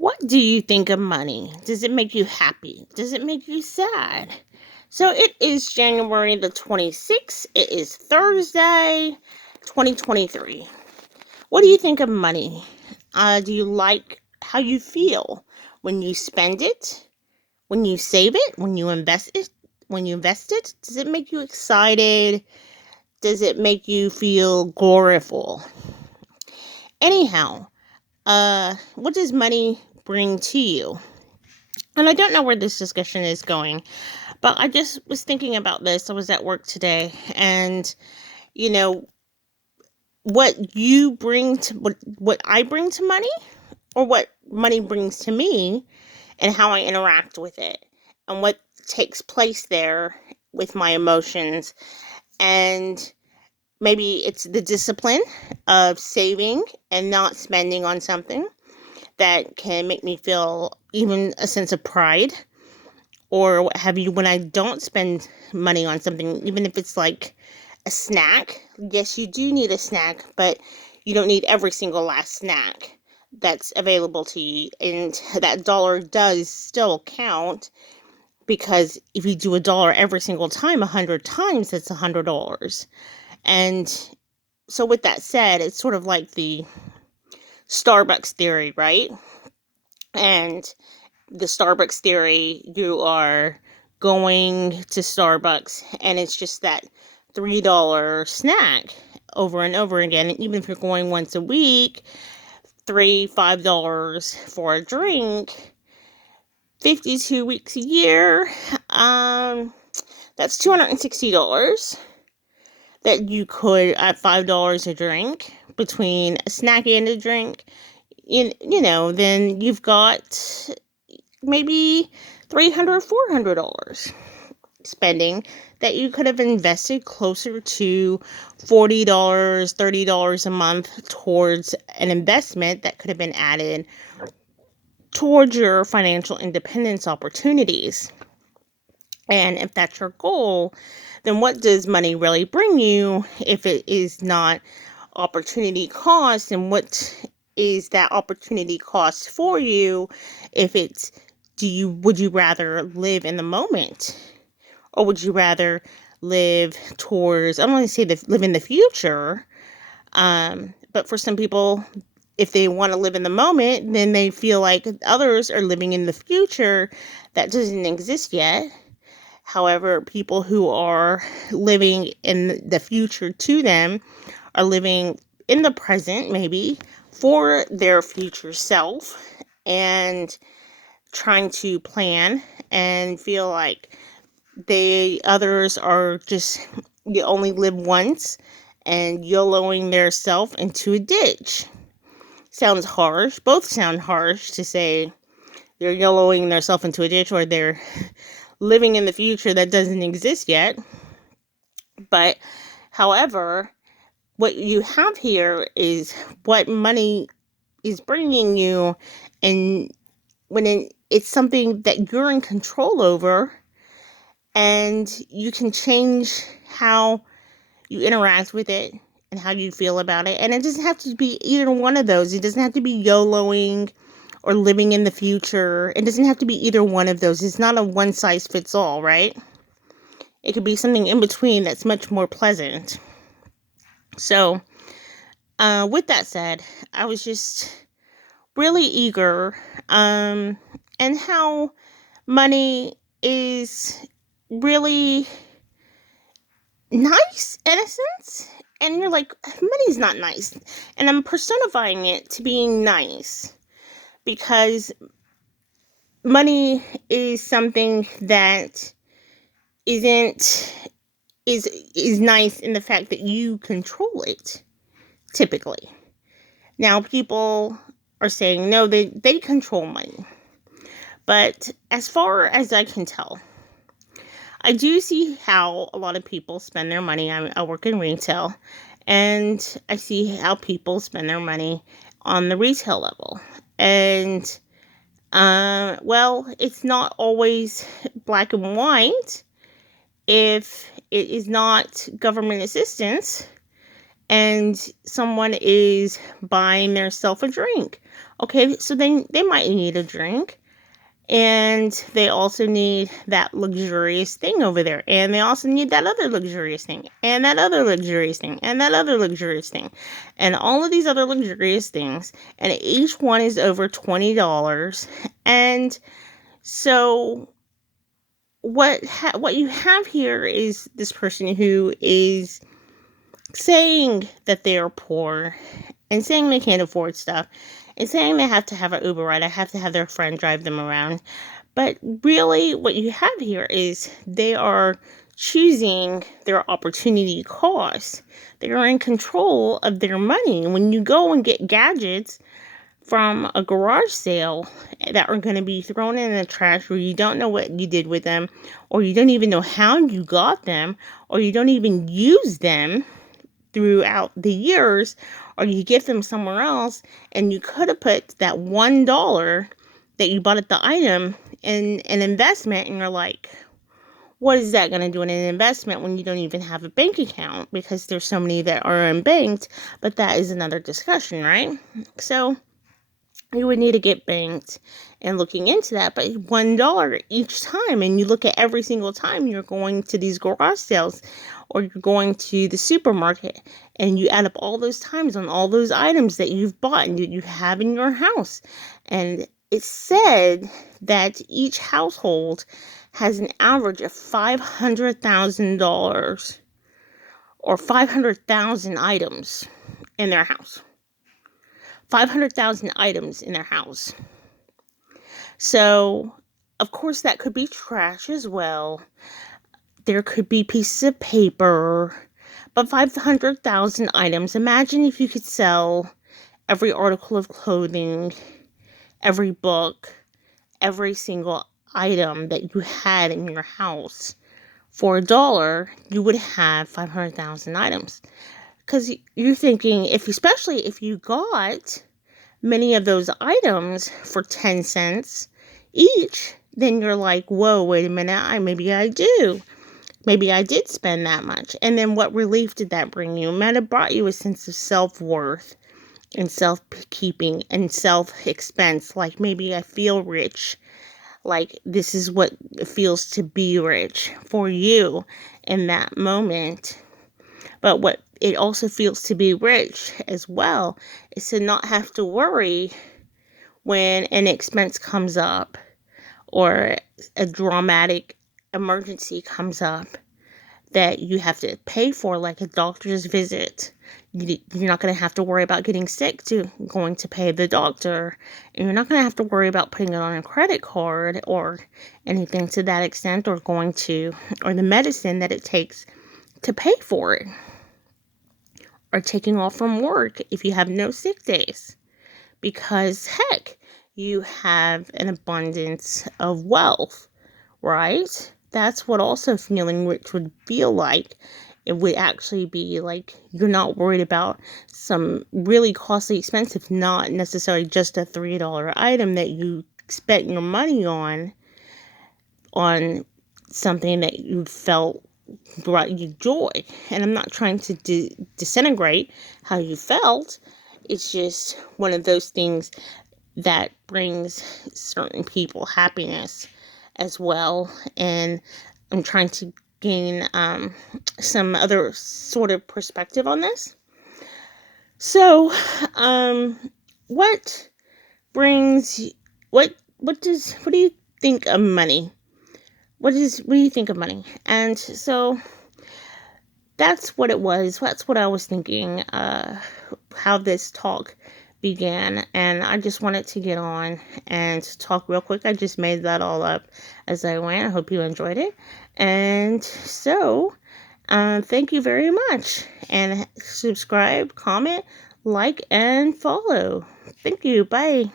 What do you think of money? Does it make you happy? Does it make you sad? So it is January the 26th. It is Thursday, 2023. What do you think of money? Do you like how you feel when you spend it? When you save it? When you invest it? Does it make you excited? Does it make you feel gloriful? Anyhow, what does money bring to you? And I don't know where this discussion is going, but I just was thinking about this. I was at work today, and you know, what you bring to what I bring to money, or what money brings to me, and how I interact with it, and what takes place there with my emotions. And maybe it's the discipline of saving and not spending on something that can make me feel even a sense of pride, or what have you, when I don't spend money on something, even if it's like a snack. Yes, you do need a snack, but you don't need every single last snack that's available to you. And that dollar does still count, because if you do $1 every single time, 100 times, that's $100. And so with that said, it's sort of like the Starbucks theory, right? And the Starbucks theory, you are going to Starbucks and it's just that $3 snack over and over again. And even if you're going once a week, $5 for a drink, 52 weeks a year, that's $260 that you could, at $5 a drink, between a snack and a drink, then you've got maybe $300, $400 spending that you could have invested closer to $40, $30 a month towards an investment that could have been added towards your financial independence opportunities. And if that's your goal, then what does money really bring you if it is not opportunity cost? And what is that opportunity cost for you if it's, would you rather live in the moment, or would you rather live towards, I don't want to say live in the future, but for some people, if they want to live in the moment, then they feel like others are living in the future that doesn't exist yet. However, people who are living in the future to them are living in the present, maybe, for their future self, and trying to plan and feel like others are just, you only live once, and YOLOing their self into a ditch. Sounds harsh. Both sound harsh, to say they're YOLOing their self into a ditch, or they're living in the future that doesn't exist yet. But however, what you have here is what money is bringing you, and when it's something that you're in control over, and you can change how you interact with it and how you feel about it. And it doesn't have to be either one of those. It doesn't have to be YOLOing or living in the future. It doesn't have to be either one of those. It's not a one size fits all, right? It could be something in between that's much more pleasant. So, with that said, I was just really eager, and how money is really nice in a sense. And you're like, money's not nice. And I'm personifying it to being nice, because money is something that isn't is nice in the fact that you control it, typically. Now people are saying no, they control money. But as far as I can tell, I do see how a lot of people spend their money. I work in retail, and I see how people spend their money on the retail level. And well, it's not always black and white. If it is not government assistance and someone is buying their self a drink Okay, so then they might need a drink. And they also need that luxurious thing over there. And they also need that other luxurious thing. And that other luxurious thing. And that other luxurious thing. And all of these other luxurious things. And each one is over $20. And so what you have here is this person who is saying that they are poor and saying they can't afford stuff and saying they have to have an Uber ride. I have to have their friend drive them around. But really, what you have here is they are choosing their opportunity cost. They are in control of their money. When you go and get gadgets from a garage sale that are going to be thrown in the trash, where you don't know what you did with them, or you don't even know how you got them, or you don't even use them throughout the years, or you get them somewhere else, and you could have put that $1 that you bought at the item in an investment, and you're like, what is that going to do in an investment when you don't even have a bank account? Because there's so many that are unbanked, but that is another discussion, right? So you would need to get banked and looking into that. But $1 each time, and you look at every single time you're going to these garage sales or you're going to the supermarket, and you add up all those times on all those items that you've bought and that you have in your house. And it's said that each household has an average of $500,000 or 500,000 items in their house. 500,000 items in their house. So, of course, that could be trash as well. There could be pieces of paper. But 500,000 items. Imagine if you could sell every article of clothing, every book, every single item that you had in your house. For $1, you would have 500,000 items. Because you're thinking, especially if you got many of those items for 10 cents each, then you're like, whoa, wait a minute, maybe I do. Maybe I did spend that much. And then what relief did that bring you? It might have brought you a sense of self-worth and self-keeping and self-expense. Like, maybe I feel rich. Like, this is what it feels to be rich for you in that moment. But what it also feels to be rich as well is to not have to worry when an expense comes up or a dramatic emergency comes up that you have to pay for, like a doctor's visit. You're not going to have to worry about getting sick to going to pay the doctor. And you're not going to have to worry about putting it on a credit card or anything to that extent, or the medicine that it takes to pay for it. Or taking off from work if you have no sick days. Because, heck, you have an abundance of wealth, right? That's what also feeling rich would feel like. It would actually be like you're not worried about some really costly, expensive, not necessarily just a $3 item that you spent your money on something that you felt brought you joy. And I'm not trying to disintegrate how you felt. It's just one of those things that brings certain people happiness as well. And I'm trying to gain some other sort of perspective on this. So, what do you think of money? What do you think of money? And so that's what it was. That's what I was thinking, how this talk began. And I just wanted to get on and talk real quick. I just made that all up as I went. I hope you enjoyed it. And so, thank you very much. And subscribe, comment, like, and follow. Thank you. Bye.